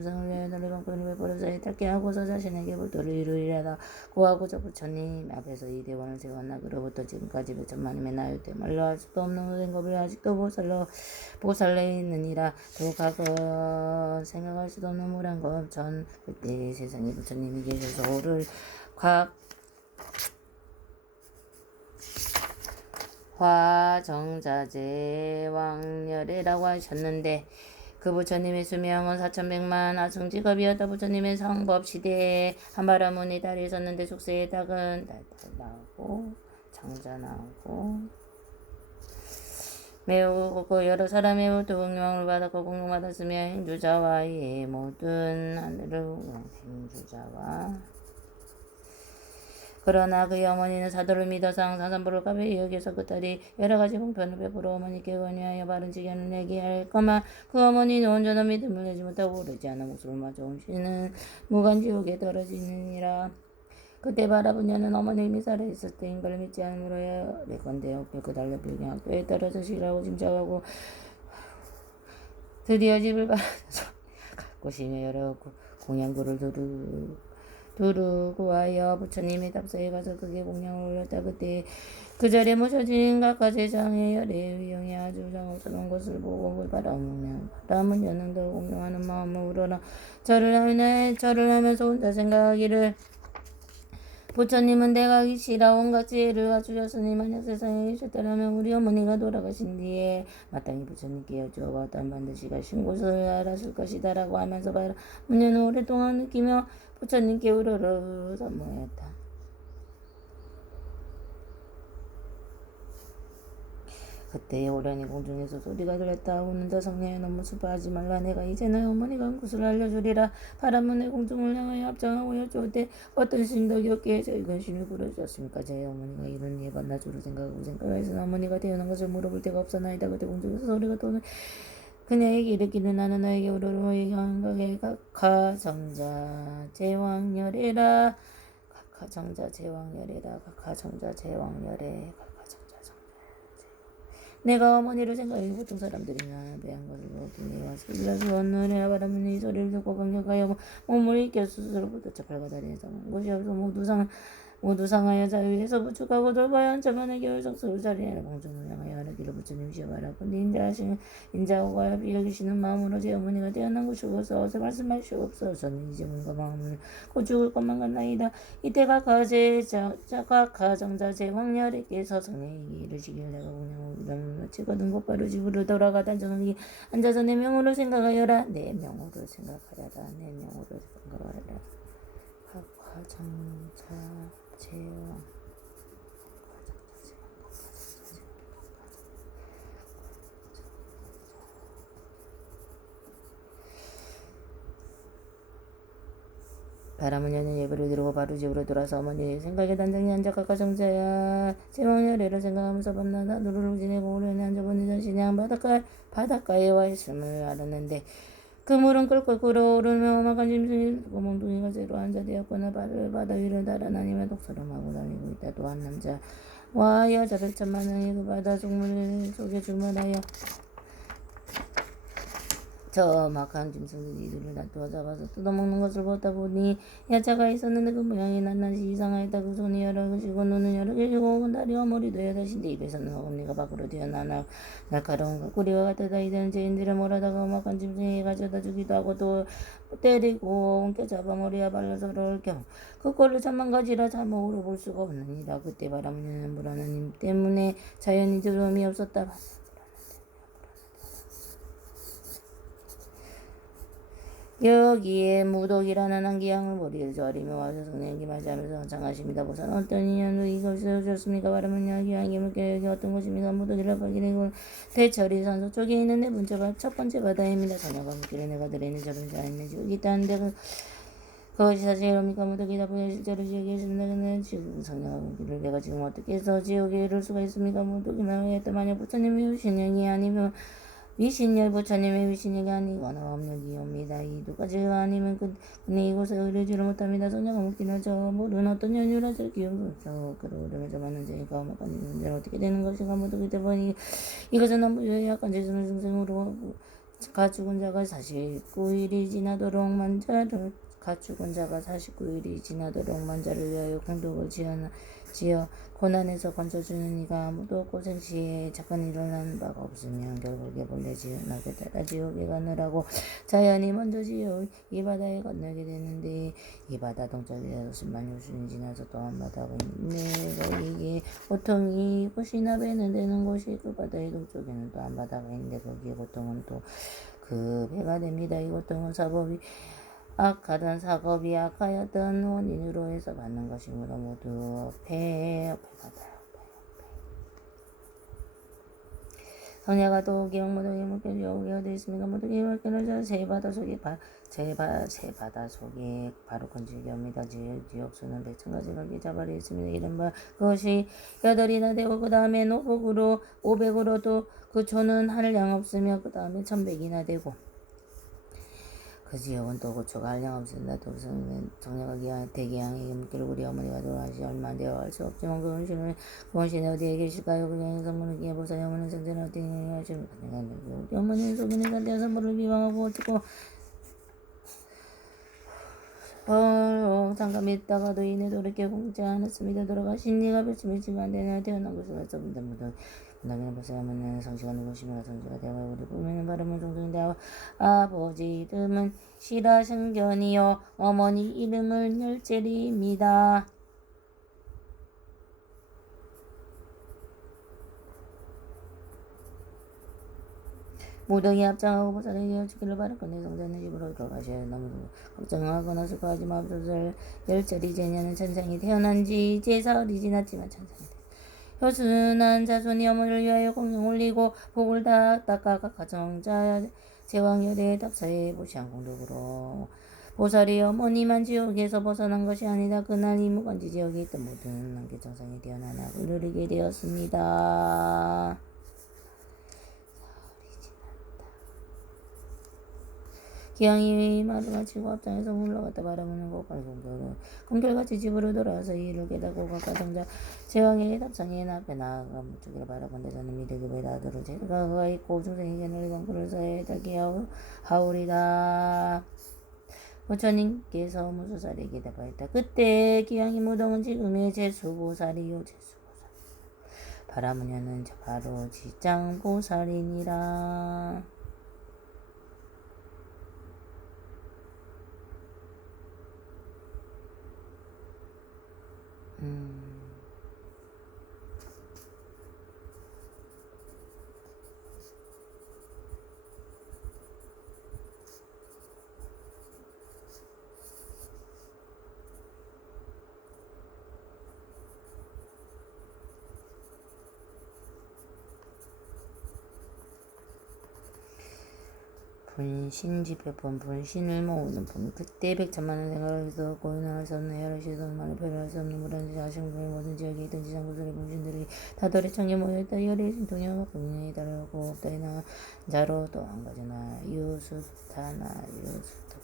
상을 위하여 너를 방편을 버려서 닦게 하고서 자신에게 불도를 이루리라. 고하고자 부처님 앞에서 이 대원을 세웠나. 그로부터 지금까지 몇천만임의 나유 때 말로 할 수도 없는 생겁을 아직도 보살래 있느니라. 또 과거 생각할 수도 없는 무량 것 전 그때 세상에 부처님이 계셔서 오를 화정자제왕열애라고 하셨는데 그 부처님의 수명은 4100만 아승직업이었다. 부처님의 성법 시대에 한바라문이 달이 있었는데 숙세의 닭은 달 나오고 장자 나오고 매우 곱고 여러 사람의 공명을 받았고 공명받았으며 행주자와 이 모든 하늘을 행주자와 그러나 그의 어머니는 사도를 믿어서 항상 산보를 가벼이 여겨서 그 딸이 여러가지 공편을 베풀어 어머니께 권유하여 바른 지견을 내게 할 거만 그 어머니는 온전한 믿음을 내지 못하고 오르지 않아 목숨을 마저 옮기는 무간지옥에 떨어지느니라. 그때 바라보냐는 어머님이 살아있을 때 인간을 믿지 않으므로 내건대 어깨 그 달려 빌경학교에 떨어져 시라고 짐작하고 드디어 집을 받아서 갈 곳이며 여러 공양구를 두르고 하여 부처님의 답사에 가서 그게 공양을 올렸다. 그때 그 자리에 모셔진 각가 제장의 열의 위용이 아주 장스러운 것을 보고 바람은 연능들 공경하는 마음을 우러나 절을 하면서 혼자 생각하기를 부처님은 내가 시라 온갖 지혜를 갖추셨으니 만약 세상에 계셨더라면 우리 어머니가 돌아가신 뒤에 마땅히 부처님께 여쭈어봤던 반드시 가신 곳을 알았을 것이다 라고 하면서 바라문녀는 오랫동안 느끼며 부처님께 우러러 선모했다. 그때에 오련히 공중에서 소리가 들렸다. 우는자 성녀야 너무 슬퍼하지 말라. 내가 이제 너의 어머니가 한 곳을 알려주리라. 바람문의 공중을 향하여 합장하고 여쭈었대. 어떤 신덕이 없기에 저희 근신을 부르셨습니까? 제 어머니가 이런 예가 나주로 생각해서 어머니가 태어난 것을 물어볼 데가 없었나이다. 그때 공중에서 소리가 또는 그녀에게 이르기를 나는 너에게 우러러 얘기한 각하정자 제왕열애라. 각하정자 제왕열애라. 각하정자 제왕열애. 내가 어머니를 생각해 보통 사람들이나 배한 것을 먹기 와서 일러서 오늘의 바라문의 이 소리를 듣고 강력하여 몸을 일깨워 스스로부터 팔과 다리에 잡은 것이 없어 모두 상하여 자유에서 부축하고 돌봐야 한참만에 겨울 적수를 자리에 공중을 향하여 하르기를 부처님 시어바라고 인자하고 여기시는 마음으로 제 어머니가 태어난 곳이고서 어서 말씀하시옵소서. 저는 이제 몸과 마음을 곧 죽을 것만 같나이다. 이때 각하정자 제왕열애께서 성령에게 이르시길 내가 공양을 마치거든 곧바로 집으로 돌아가 단정하게 앉아서 내 명으로 생각하여라. 내 명으로 생각하여라. 내 명으로 생각하여라. 각하정자 제왕 바라문녀는 예불을 들고 바로 집으로 돌아서 어머니의 생각에 단장히 앉아 각하정자야 제왕열애를 생각하면서 밤낮 누르르 지내고 오랜에 앉아보니 자신이 바닷가에 와 있음을 알았는데 그 물은 꿀꿀 끓어오르며 험악한 짐승이 몽둥이가 새로 앉아되었거나 발을 바다 위로 달아나니며 독서름하고 달리고 있다. 또 한 남자와 여자 100천만명이 그 바다 속물 속에 출몰하여 저 막한 짐승들이 이들을 다투어 잡아서 뜯어먹는 것을 보다 보니 야자가 있었는데 그 모양이 낱낱이 이상하였다. 그 손이 여러 개시고 눈은 여러 개시고 혹은 다리와 머리도 여럿인데 입에서는 어금니가 밖으로 튀어나와 날카로운 꼬리와 같았다. 이들은 죄인들을 몰아다가 험악한 짐승에게 가져다 주기도 하고 또 때리고 옮겨잡아 머리와 발로 서러울 경우 그 꼴을 천만 가지라 잘못으로 볼 수가 없느니라. 그때 바람은 불하나님 때문에 자연이 두려움이 없었다. 여기에 무독이라는 한기양을 머리를 저리며 와서 성령에게 맞이하면서 장하십니다. 보살 어떤 인연으로 이것을 오셨습니까? 바라면 여기 물개 여기 어떤 곳입니까? 무독이라 발기되고 대철이 산소 쪽에 있는 네 번째 첫 번째 바다입니다. 자녀가 묻기를 내가 들에는 저런 자있는 지옥이 있다는데 그것이 사실입니까? 무독이다 보여 실제로 지옥에 있습니다. 지금 성령가 묻기를 내가 지금 어떻게 해서 지옥에 이를 수가 있습니까? 무독이 말하였다. 만약 부처님이 오신영이 아니면 위신열 부처님의 위신이 아니거나 없는이옵니다. 이 두 가지가 아니면 그는 이곳에 의뢰지를 못합니다. 성녀가 묻기는 저 모든 어떤 연유라 저 기억없어. 그러면서 많은 죄가 험악한 문제는 어떻게 되는 것인가 모두기 때문에 이것은 남부의 약간 재수는 중생으로 가축은 자가 49일이 지나도록 만자를 가축은 자가 49일이 지나도록 만자를 위하여 공덕을 지어 고난에서 건져주는 이가 아무도 없고 생시에 착한 일을 하는 바가 없으면 결국에 본래 지은하게 따라 지옥에 가느라고 자연이 먼저 지어 이 바다에 건너게 되는데 이 바다 동쪽에 10만 유순이 지나서 또 한 바다가 있네. 이게 고통이 곳이나 배는 되는 곳이 그 바다의 동쪽에는 또 한 바다가 있는데 거기에 고통은 또 그 배가 됩니다. 이 고통은 사겁이 악하였던 원인으로 해서 받는 것이므로 모두 배받아요. 성녀가 또 기억 모독에 묶여 여우게 어디 있습니까? 모독에 묶여져 새 바다 속에 바로 건지게 합니다. 지역수는 100,000가지 가게 자발이 있습니다. 이른바 그것이 8이나 되고 그 다음에 노복으로 500으로 또 그 초는 한량 없으며 그 다음에 1100이나 되고 그 지역은 또 고초가 한량 없습니다. 또 성녀가 대기양에게 묻기를 우리 어머니가 돌아가시 얼마 되어 알 수 없지만 그 원신이 어디에 계실까요? 그 양의 선물을 기해 보사 어머니는 생전에 어디 하시면 우리 어머니는 속인에 살때 선물을 비방하고 어찌고 잠깐 있다가도 이내 돌이켜 공지 않았습니다. 돌아가신 이가 며칠 안 되나 태어난 것을 알수없는데 문학에는 벌써 어머니는 성씨가 누구시며 성씨가 되어 우리 부모는 발음은 종종인데 아버지 이름은 시라승견이요 어머니 이름은 열재리입니다. 모동이 합장하고 보살에게 주기를 바라건대 성자는 집으로 돌아가셔야 너무 걱정하거나 슬퍼하지 마옵소서. 열절이 제냐는 천상이 태어난 지 이제 사흘이 지났지만 천상이 효순한 자손이 어머니를 위하여 공경 올리고 복을 닦아 가정자 제왕열에 답사해 보시한 공덕으로 보살이 어머니만 지옥에서 벗어난 것이 아니다. 그날 이 무관지 지역에 있던 모든 남계 정상이 태어나 낙을 누리게 되었습니다. 기왕이 말을 마치고 앞장에서 올라갔다 바라보는 곳까지 공결같이 집으로 돌아와서 이 일을 깨닫고 각각 정자 제왕에게 답상해 앞에 나아가 무쪽이를 바라본데 저는 미륵이 베다도록 제가 그가 있고 중생에게 널리 광고를 사해 달게 하오리다. 부처님께서 무수살에게 대답하였다. 그때 기왕이 무덤은 지금의 제수보살이요 제수보살. 바라무녀는 바로 지장보살이니라. 분신집회본 분신을 모으는 분 그때 100,000만원 생각을 해서 고인을 할 수 없는 여러 시선만을 표현할 수 없는 무단지 아시는 모든 지역에 있던 지장구슬의 분신들이 다돌이 청에 모여있다. 열의 신통이와 공인에 따르고 없다이나 자로 또 한 가지나 유수타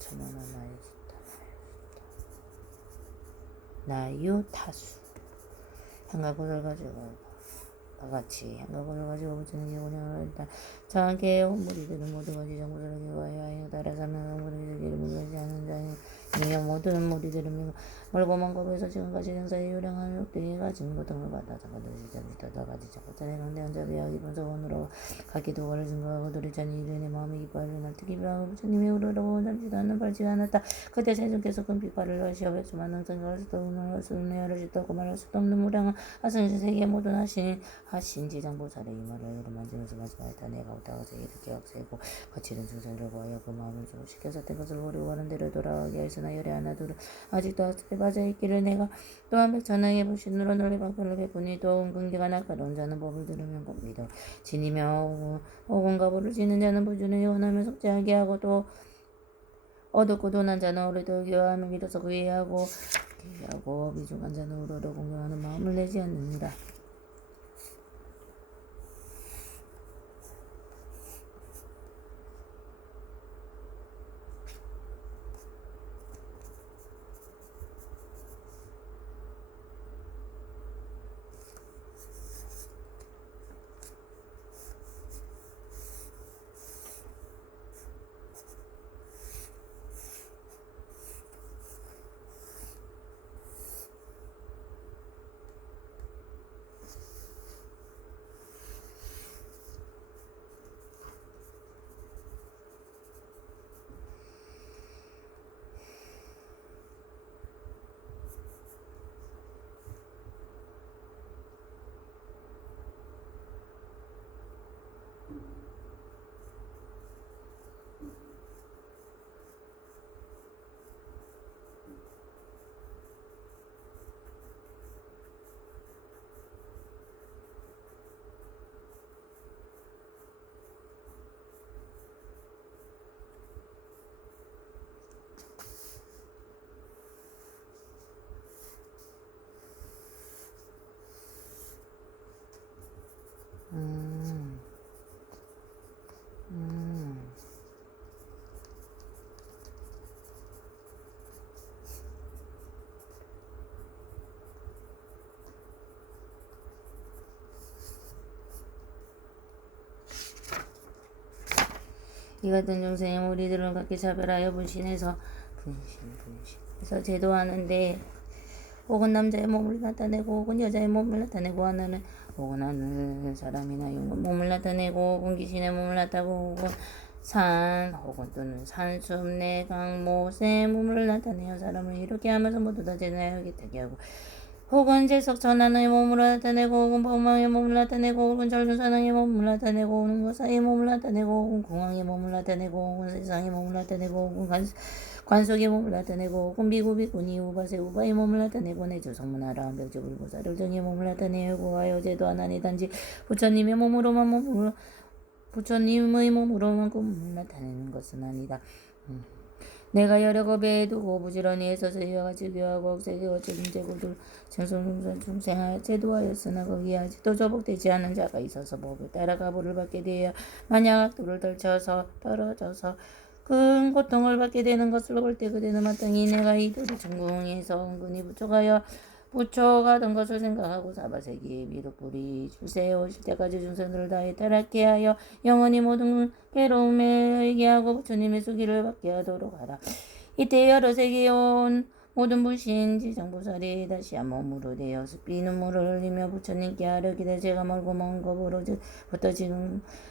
천연아 나유타수 한가구슬 가지고 같이 한가구슬 가지고 붙이는 게 운영을 했다. 장하게 무리들은 모두가 지정구슬을 기와하여 하여 따라 삼는 무리들끼리 무리하지 않은 자니 모든 무리들은 멀고먼 곳에서 지금까지 행사에 요량한 욕되게 가진 고통을 받아 자가들이 시작부터 가지 자가자의 강대한 자비와 기쁜 소원으로 각기 도가를 증거하고 도리찬이 이른의 마음이 기뻐하려 날 특히 비하고 부처님의 우러러고 잠시도 않는 발지가 않았다. 그때 세존께서 큰 빛발을 하시어 백수만은 생각할 수도 없는 할 수 없는 헤아릴 수도 없고 말할 수도 없는 무량한 하승신 세계 모든 하신 지장보살의 이 말을 여러 만지면서 마지막에 내가 오다가 제 이렇게 억세고 거칠은 중생을 구하여 그 마음을 조시켜서 된 것을 모르고 가는 대로 돌아가게 하였으나 열에 하나 둘은 아직도 학습에 빠져있기를 내가 또한 100,000항의 불신으로 널리 방편을 베푸니 또 은근기가 날카로운 자는 법을 들으면 꼭 믿어 진이며 오공가보를 지는 자는 부지런히 원하며 속죄하게 하고 또 어둡고 도난 자는 오래도 교화하며 믿어서 구애하고 미중한 자는 우러러 공경하는 마음을 내지 않느니라. 이 같은 중생이 우리들은 각기 차별하여 분신해서 제도하는데 혹은 남자의 몸을 나타내고 혹은 여자의 몸을 나타내고 하나는 혹은 하늘 사람이나 용은 몸을 나타내고 혹은 귀신의 몸을 나타내고 혹은 산 혹은 또는 산숲 내강 못의 몸을 나타내어 사람을 이렇게 하면서 모두 다 제나여 기타게 하고 혹은 재석 천하의 몸을 나타내고 혹은 범왕의 몸을 나타내고 혹은 절둔사랑의 몸을 나타내고 혹은 거사의 몸을 나타내고 혹은 공황의 몸을 나타내고 혹은 세상의 몸을 나타내고 혹은 관속의 몸을 나타내고 혹은 비구비구니 우바세 우바의 몸을 나타내고 내조성문하라 백조불보사를 정의 몸을 나타내고 하여 제도 하나니 단지 부처님의 몸으로만 부처님의 몸으로만 꿈을 나타내는 것은 아니다. 내가 여러 겁에 두고 부지런히 해서서 이와 같이 교하고 억세게 어쩌든 제고들 정성중선 중생하여 제도하였으나 거기에 아직도 조복되지 않은 자가 있어서 법을 따라 가부를 받게 되어 만약 악도를 떨쳐서 떨어져서 큰 고통을 받게 되는 것을 볼 때 그대는 마땅히 내가 이들을 중궁에서 은근히 부처가던 것을 생각하고 사바세기에 미륵불이 출세에 오실 때까지 중생들을 다해 따랐게 하여 영원히 모든 괴로움에 이게 하고 부처님의 수기를 받게 하도록 하라. 이때 여러 세계에 온 모든 불신 지정보살이 다시 한 몸으로 되어 습비 눈물을 흘리며 부처님께 하려기를 제가 멀고 먼 것으로부터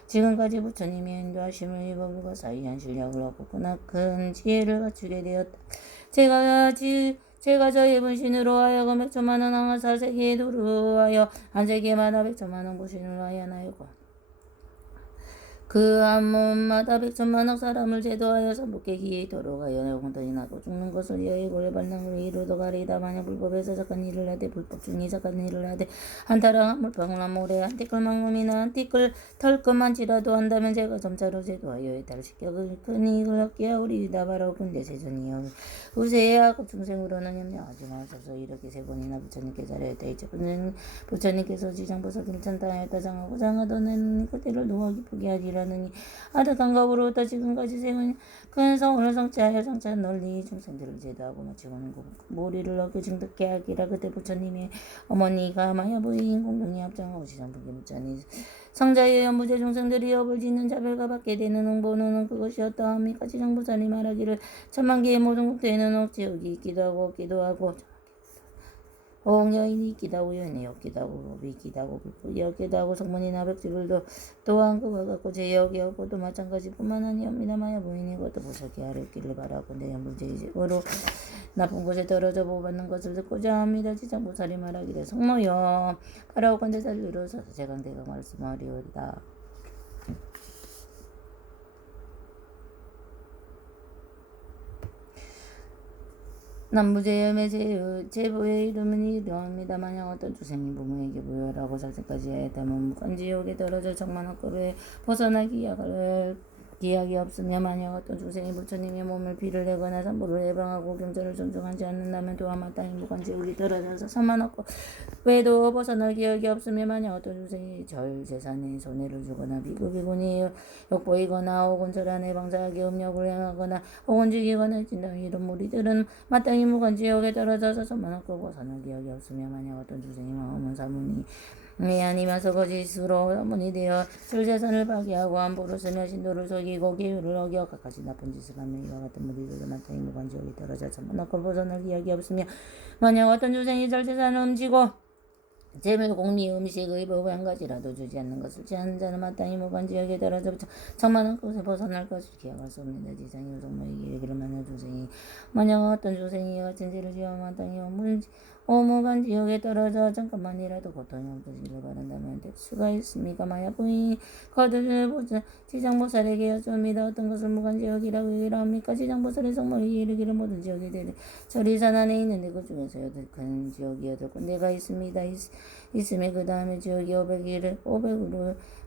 지금까지 부처님의 인도하심을 입어 불과 사이한 실력을 얻고 큰 지혜를 갖추게 되었다. 제가 저의 분신으로 하여금 100천만원 항아사 세계에 도루하여 한 세계마다 100천만원 불신으로 하여나이고 그 한 몸마다 100천만억 사람을 제도하여 삼복계 기에 도로가여 공덕이 나고 죽는 것을 여의고 발랑을 이루도 가리다. 만약 불법에서 작은 일을 하되 불법 중에 작은 일을 하되 한타랑 한 물방울 한 모래 한 티끌 망금이나 한 티끌 털끝만치라도 한다면 제가 점차로 제도하여 해탈시켜 큰 이익을 얻게 하오리이다. 바로 근대 세존이여 우세하고 중생으로는 염려하지 마소서. 이렇게 세 번이나 부처님께 잘하였다. 이제 부처님께서 지장보살 괜찮다 하였다. 장하고 장하도는 그때를 누가 기쁘게 하리라. 아득한 겁으로부터 지금까지 큰 성을 성취하여 성취한 널리 중생들을 제도하고 마치고는 모리를 얻게 증득케 하기라. 그때 부처님의 어머니가 마야 부인 공동이 합장하고 지장부계 부처님 성자의 연부제 중생들이 업을 짓는 자별과 받게 되는 응보는 그것이었다 하미까 지장부살이 말하기를 천만 개의 모든 국토에는 억지역이 있기도 하고 없기도 하고 여인이 있기도 하고 여인이 없기도 하고 법이 있기도 하고 불법이 없기도 하고 성문이나 백지불도 또한 그와 같고 제역이 없고 또 마찬가지뿐만 아니옵니다. 마야 부인이 그것도 보살게 하렵기를 바라고 내 연불제의식으로 나쁜 곳에 떨어져 보호받는 것을 듣고자 합니다. 지장보살이 말하기를 성모여 바라고 건대사를 들어서서 제강대강 말씀하리오리다. 남부제염의 제부의 이름은 이러합니다. 만약 어떤 주생이 부모에게 부여라고 살생까지 하였다면 무간지옥에 떨어져 적만학급에 벗어나기 기약이 없으며 만약 어떤 주생이 부처님의 몸을 비를 내거나 산보를 해방하고 경전을 존중하지 않는다면 또한 마땅히 무간지옥에 떨어져서 산만학급 외도 벗어날 기약이 없으며 만약 어떤 주생이 절 재산에 손해를 주거나 비급이군이 욕보이거나 혹은 절안에 방자하게 음력을 행하거나 혹은 죽이거나 진다 이런 무리들은 마땅히 무간지옥에 떨어져서 산만학급 벗어날 기약이 없으며 만약 어떤 주생이 마음은 사문이 아니면서 거짓으로 사문이 되어 절재산을 파괴하고 함부로 쓰며 신도를 속이고 계율을 어겨 각가지 나쁜 짓을 하며 이와 같은 무리들은 마땅히 무간지옥에 떨어져 산만학급 벗어날 기약이 없으며 만약 어떤 주생이 절재산을 훔치고 재물, 공리, 음식의 법을 한 가지라도 주지 않는 것을 취하는 자는 마땅히 무간지옥에 떨어져 천만한 것에 벗어날 것을 기약할 수 없는 지상이 우성모에게 이르기를 만약 주생이 만약 어떤 주생이 같은 죄를 지어 마땅히 오무간지옥에 떨어져 잠깐만이라도 고통이 없으시길 바란다면 될 수가 있습니까? 마야 부인이 거듭을 지장보살에게 여쭈옵니다. 어떤 것을 무간지옥이라고 얘기를 합니까? 지장보살의 성모에게 이르기를 모든 지옥에 대해 절이산 안에 있는데 그 중에서 여덟 큰 지옥이 8군데가 있습니다. 있음에 그 다음에 지옥이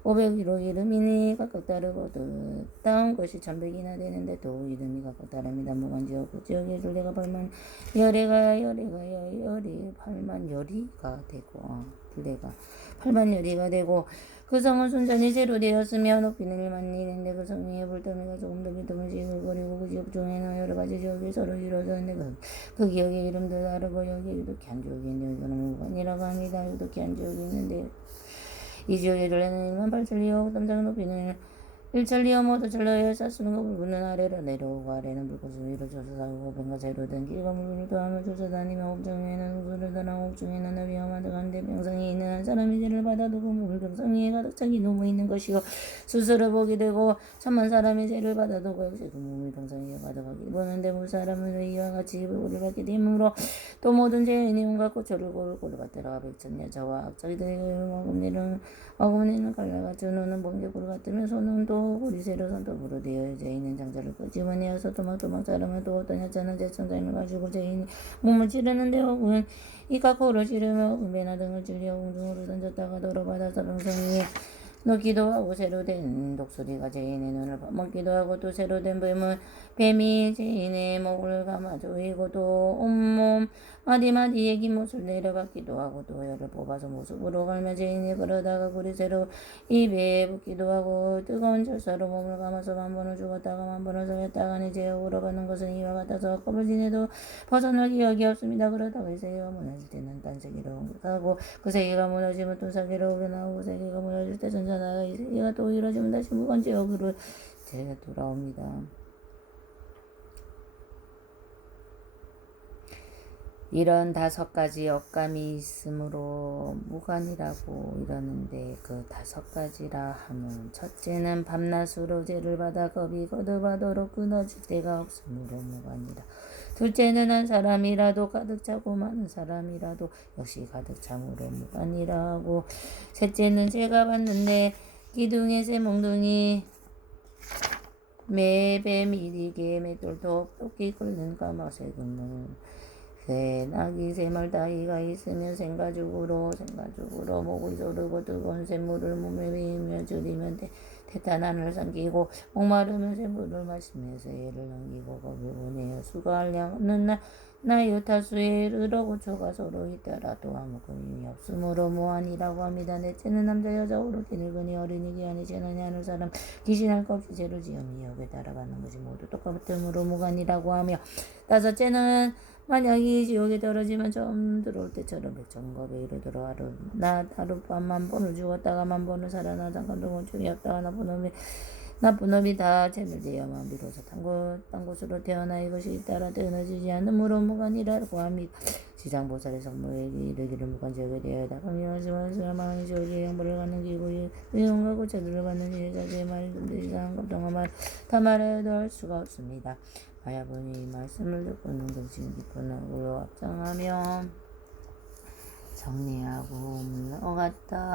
500으로 이름이니 각각 다르고 또 다음 것이 1100이나 되는데 또 이름이 각각 다릅니다. 무간지옥 그 지옥의 둘레가 8만 열이가 되고 둘레가 8만 열이가 되고 그 성은 순전히 새로 되었으며 높이는 1만이 있는데 그 성 위에 불더미가 조금 더 믿음을 지글거리고 그 지옥 중에는 여러 가지 지옥이 서로 이루어졌는데 그 기억의 이름도 다르고 여기 유독히 한 지옥이 있는데 이거는 무간이라고 합니다. 유독히 한 지옥이 있는데 이 지옥의 둘레는 1만 8천리요 덤장 높이는 일천리어 모두 절러여 쌀수는 거 물구는 아래로 내려오고 아래는 불꽃을 위로 져서 사고 뱀과 새로 든 기가 물건을 더하며 쫓아다니며 옥중에는 우수를 떠나 옥중에는 위험하다 간데 병성이 있는 한 사람이 죄를 받아도 그 몸은 병성이 가득 차기 누워 있는 것이요 스스로 보게 되고 천만 사람이 죄를 받아도 그 역시 그 몸이 병성이 가득하기 보는데 그 사람은 이와 같이 불을 받게 되므로 또 모든 죄인이 온갖 고초를 고를 받더라 백천 여자와 악자들이 와금내는 갈라같이 눈은 번개불 같으며 손은 또 고리새로 손톱으로 되어 죄인은 장자를 끄집어내어서 도망도망 자르며 또 어떤 여자는 제천장을 가지고 죄인이 몸을 찌르는데 혹은 이가 코를 찌르며 은배나 등을 찔려 웅중으로 던졌다가 도로받아서 병성이 놓기도 하고 새로 된 독수리가 죄인의 눈을 먹기도 하고 또 새로 된 뱀이 죄인의 목을 감아 조이고 또 온몸 마디마디에 긴 못을 내려받기도 하고 또 혀를 뽑아서 모습으로 갈며 죄인이 그러다가 구리새로 입에 붙기도 하고 뜨거운 철사로 몸을 감아서 만 번을 죽었다가 만 번을 살렸다가니 죄악으로 받는 것은 이와 같아서 겁을 지내도 벗어날 기억이 없습니다. 그러다가 이 세계가 무너질 때는 딴 세계로 옮겨가고 그 세계가 무너지면 또 세계로 옮겨나오고 세계가 무너질 때 전전하가 이 세계가 또 이루어지면 다시 무건 죄악으로 제가 돌아옵니다. 이런 5가지 억감이 있으므로 무관이라고 이러는데 그 5가지라 하면 첫째는 밤낮으로 죄를 받아 겁이 거듭하도록 끊어질 때가 없으므로 무관이라. 둘째는 한 사람이라도 가득 차고 많은 사람이라도 역시 가득 참으로 무관이라 하고 셋째는 죄가 받는데 기둥에 새 몽둥이 매뱀 이리개 매돌도 토끼 끓는 까마새 굶는 새 낙이 새말 따위가 있으면 생가죽으로 목을 조르고 뜨거운 샘물을 몸에 베이며 줄이면 태탄환을 삼키고 목마르면 샘물을 마시며 새해를 넘기고 겁을 보내어 수가 한량 없는 나유 타수에 이르러 고초가 서로 있더라 또 아무 근심이 없으므로 무한이라고 합니다. 넷째는 남자 여자 어르신 늙은이 어린이 귀하니 재난이 하는 사람 귀신할 것 없이 죄를 지어 미역에 따라가는 것이 모두 똑같으므로 무관이라고 하며 다섯째는 만약에 지옥에 떨어지면 처음 들어올 때처럼 백천겁에 이르도록 하룻밤 만 번을 죽었다가 만 번을 살아나 잠깐도 곤충이 없다가 나쁜 놈이 다 죄를 지어만 비로소 딴 곳으로 태어나 이것이 잇따라 끊어지지 않으므로 무관이라고 합니다. 지장보살의 성모에게 이르기를 무관지역에 대하여다 강요하지만 망이 지옥의 형벌을 받는 기고 의용과 고체들을 받는 예자의 말이 근데 이상한 것 동안 다 말하여도 할 수가 없습니다. 마야분이 이 말씀을 듣고는 근심 깊은 얼굴로 합장하며 정리하고 물러갔다.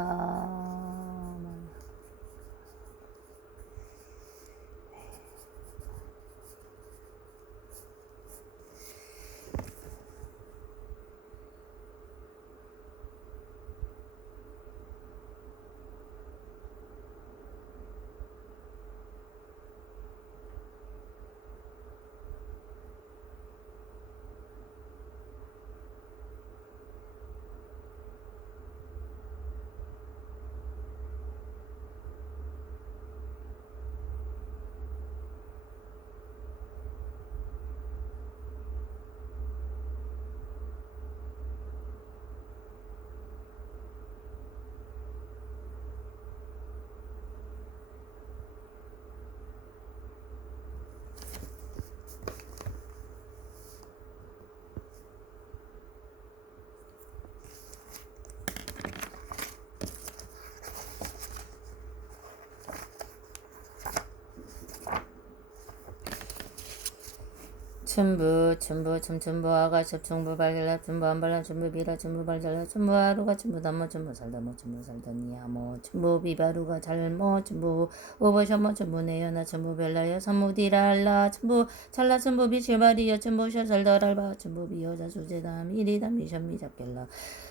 춘부 춤춘부 아가첩 춘부 발gel랍 춘부 안발랍 춘부 비라 춘부 발잘랍 춘부 하루가 춘부 담모 춘부 살다모 춘부 살다니야모 춘부 비바루가 잘모 춘부 오버셔모 춘부 내연아 춘부 별라여 삼무디랄라 춘부 찰라 춘부 비실바리여 춘부 셔살더랄바 춘부 비여자 수제다 미리다 미션미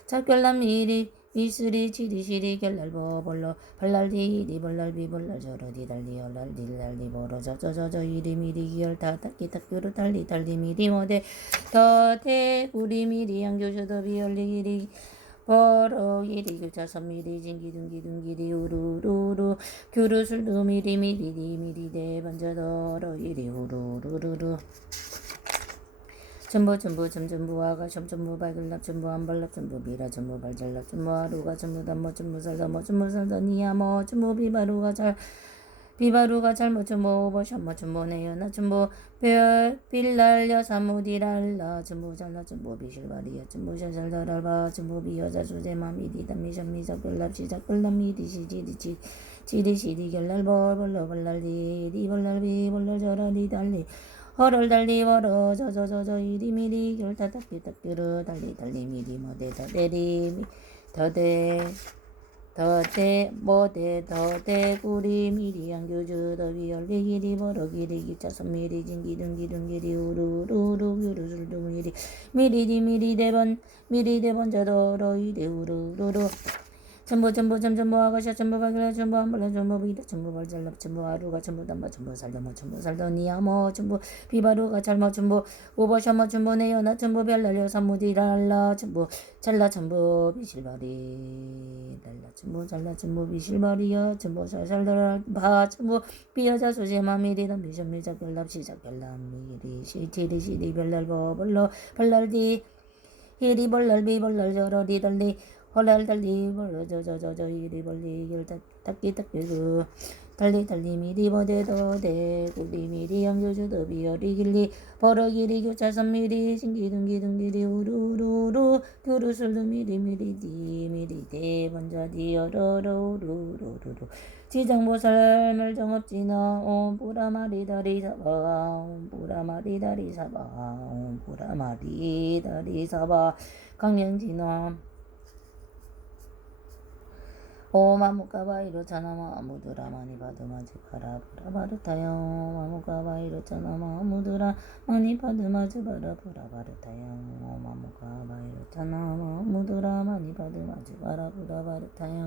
잡결라 미리 미스리 지리시리 결날보 벌러 벌날디리 벌날비 벌날저러디 달리 얼날디 달리 벌어 저저저저 이리미리 기열 다닦기 닦교로 달리 미리 모대 더대 우리미리 양교셔더 비열리기리 버럭이리 교차선 미리 진기둥기둥기리 우루루루 교루술도 미리 대반자더러 이리 우루루루루 전부 아가 전부 발글랍 전부 안발랍 전부 비라 전부 발잘랍 전부 하루가 전부 담모 전부 살다모 전부 살다니야모 전부 비바루가 잘 비바루가 잘못 춘보 오버 샴모 춘보 내연나 춘보 별 빌랄려 사무디랄라 춘보 잘라 춘보 비실바리야 춘보 샬샬달알바 춘보 비여자 수제마 미디다 미션미적 별랍 시작 별랍 미디 시지디 지디 결랄벌 벌러 벌랄리 디벌랄비 벌러 저라리 달리 허럴 달리 벌어 저저저저 이리미리 결타 닦기 닦기르 달리 미리 뭐대 더대리 더대 뭐대 더대 구리 미리 양교주 더비 열리기리 벌어기리 기차선 미리 진기둥기둥기리 우루루루 유루술두 미리 대번 자더러 이대 우루루루 전부 아가샤 전부 바글라 전부 한벌라 전부 비다 전부 벌잘납 전부 아루가 전부 담바 전부 살더머 전부 살더니야머 전부 비바루가 잘못 전부 오버샤머 전부 내연나 전부 별날려 삼무디랄라 전부 잘라 전부 비실바리 달라 전부 잘라 전부 비실바리여 전부 살살더라 바 전부 비여자 소재마 미리다 미션미작 별납 시작 별납 미리 시리 별날 벌러 벌날디 히리 벌날 비벌날 저러리 달리 헐랄 달리 벌러 저저저저 이리 벌리 결 닦기 그 달리 미리 버대더대 구리 미리 양조주 더비 어리길리 벌어기리 교차선 미리 신기둥기둥기리 우루루루 교루술도 미리 디 번자 디어러러 우루루루 지장보살 말정업지나 옴뿌라마리 다리 사바 옴뿌라마리 다리 사바 옴뿌라마리 다리 사바 강명진화 마무카바이로 차나마 아무드라 많이 받으마지 바라 바르타요 마무카바이로 차나마 아무드라 많이 받으마지 바라 바르타요 마무카바이로 차나마 아무드라 많이 받으마지 바라 바르타요